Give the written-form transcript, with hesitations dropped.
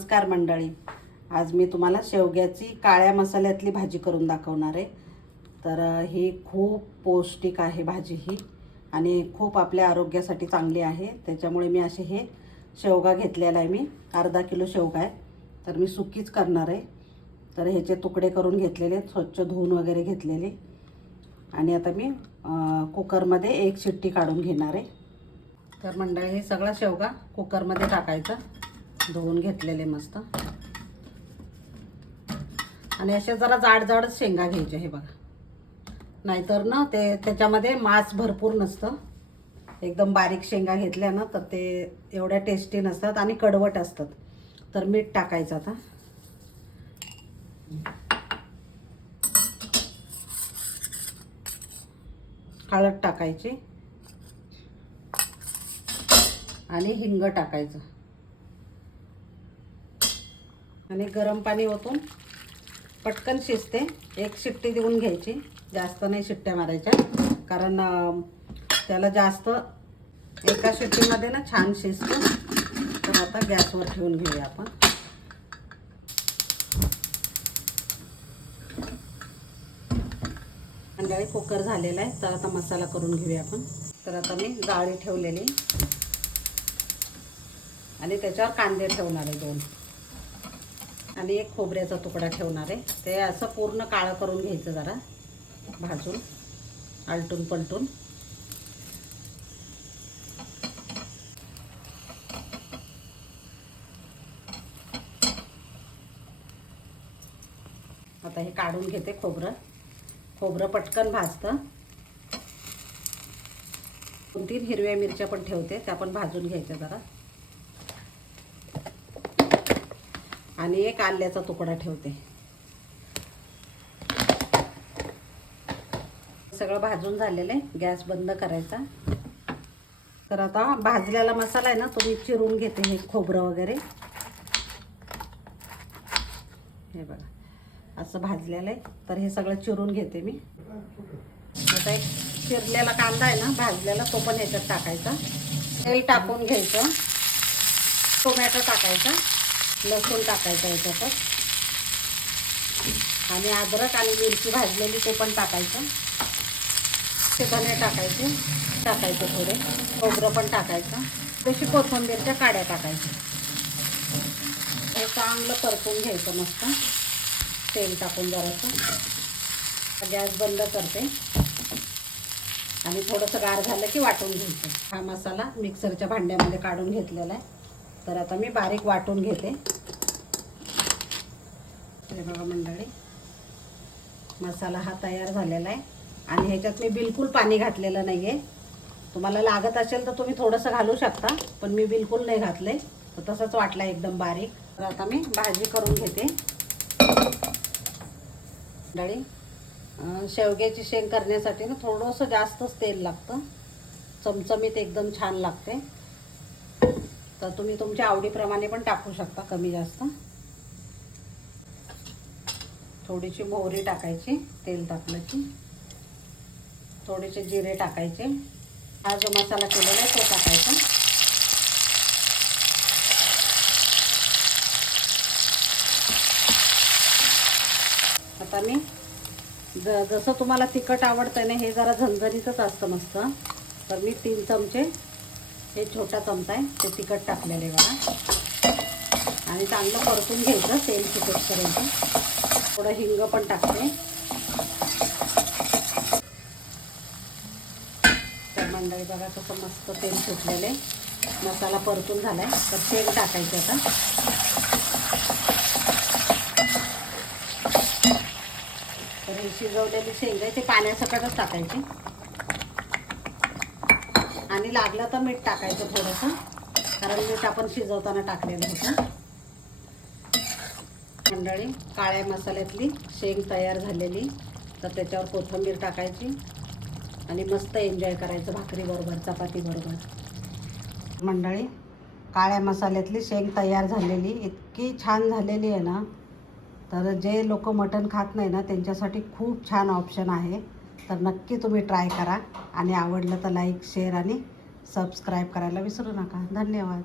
नमस्कार मंडळी, आज मी तुम्हाला शेवग्याची काळ्या मसाल्यातली भाजी करून दाखवणार आहे। तर ही खूप पौष्टिक आहे भाजी ही आणि खूप आपल्या आरोग्यासाठी चांगली आहे। त्याच्यामुळे मी असे हे शेवगा घेतलेला आहे, मी अर्धा किलो शेवगा आहे। तर मी सुकीच करणार आहे। तर ह्याचे तुकडे करून घेतलेले, स्वच्छ धुवून वगैरे घेतलेले आणि आता मी कुकरमध्ये एक शिट्टी काढून घेणार आहे। तर मंडळी, हे सगळा शेवगा कुकरमध्ये टाकायचा, धुवून घेतलेले मस्त। आणि अशा जरा जाड जाड शेंगा घ्यायचे, हे बघा, नाहीतर ना त्याच्यामध्ये मांस भरपूर नसतं। एकदम बारीक शेंगा घेतल्या ना तर ते एवढ्या टेस्टी नसतात आणि कडवट असतात। तर मीठ टाकायचं, आता हळद टाकायची आणि हिंग टाकायचं आणि गरम पाणी ओतून पटकन शिजते। एक शिट्टी देऊन घ्यायची, जास्त नाही शिट्ट्या मारायच्या, कारण त्याला जास्त एका शिट्टीमध्ये ना छान शिजतं। तर आता गॅसवर ठेवून घेऊया आपण। मंडळी, कुकर झालेला आहे, तर आता मसाला करून घेऊया आपण। तर आता मी जाळी ठेवलेली आणि त्याच्यावर कांदे ठेवणार आहे 2 आणि एक खोबऱ्याचा तुकडा ठेवणार आहे। ते असं पूर्ण काळं करून घ्यायचं, जरा भाजून आलटून पलटून। आता हे काढून घेते खोबरं पटकन भाजतं। 2-3 हिरव्या मिरच्या पण ठेवते, त्या पण भाजून घ्यायच्या जरा, आणि एक आल्याचा तुकडा ठेवते। सगळं भाजून झालेलं आहे, गॅस बंद करायचा। तर आता भाजलेला मसाला आहे ना, तो मी चिरून घेते, हे खोबरं वगैरे, हे बघा असं भाजलेलं आहे। तर हे सगळं चिरून घेते मी। आता एक चिरलेला कांदा आहे ना भाजलेला, तो पण ह्याच्यात टाकायचा। तेल टाकून घ्यायचं, टोमॅटो टाकायचा, लसूण टाकायचं याच्यातच, आणि अद्रक आणि मिरची भाजलेली ते पण टाकायचं। ते धने टाकायचे थोडे, खोबरं पण टाकायचं, तशी कोथिंबीरच्या काड्या टाकायच्या। हे चांगलं परतून घ्यायचं मस्त, तेल टाकून जरासं। गॅस बंद करते आणि थोडंसं गार झालं की वाटून घ्यायचं। हा मसाला मिक्सरच्या भांड्यामध्ये काढून घेतलेला आहे। तर आता मी बारीक वाटून घेते। हे बघा मंडळी, मसाला हा तयार झालेला आहे आणि ह्याच्यात मी बिलकुल पाणी घातलेलं नाही आहे। तुम्हाला लागत असेल तर तुम्ही थोडंसं घालू शकता, पण मी बिलकुल नाही घातले, तर तसंच वाटलं एकदम बारीक। तर आता मी भाजी करून घेते। मंडळी, शेवग्याची शेंग करण्यासाठी ना थोडंसं जास्तच तेल लागतं, चमचमीत एकदम छान लागते। तर तुम्ही तुमच्या आवडीप्रमाणे पण टाकू शकता, कमी जास्त। थोडीशी मोहरी टाकायची तेल टाकलं की, थोडेसे जिरे टाकायचे, हा जो मसाला केलेला आहे तो टाकायचा। आता मी जसं तुम्हाला तिखट आवडतं ना, हे जरा झणझणीतच असतं मस्त, तर मी 3 चमचे, हे छोटा चमचा आहे ते तिखट टाकलेले बघा, आणि चांगलं परतून घ्यायचं तेल सुटेपर्यंत। थोडं हिंग पण टाकते। तर मंडळी बघा कसं मस्त तेल सुटलेलं आहे, मसाला परतून झालाय। तर शेंग टाकायचं आता। तर हे शिजवलेली शेंग आहे ते पाण्यासकटच टाकायची, आणि लागलं तर मीठ टाकायचं थोडंसं, कारण मीठ आपण शिजवताना टाकलेलं होतं। मंडळी, काळ्या मसाल्यातली शेंग तयार झालेली। तर त्याच्यावर कोथिंबीर टाकायची आणि मस्त एन्जॉय करायचं भाकरीबरोबर, चपातीबरोबर। मंडळी, काळ्या मसाल्यातली शेंग तयार झालेली, इतकी छान झालेली आहे ना, तर जे लोक मटण खात नाही ना त्यांच्यासाठी खूप छान ऑप्शन आहे। तर नक्की तुम्ही ट्राय करा, आणि आवडलं तर लाईक, शेअर आणि सबस्क्राईब करायला विसरू नका। धन्यवाद।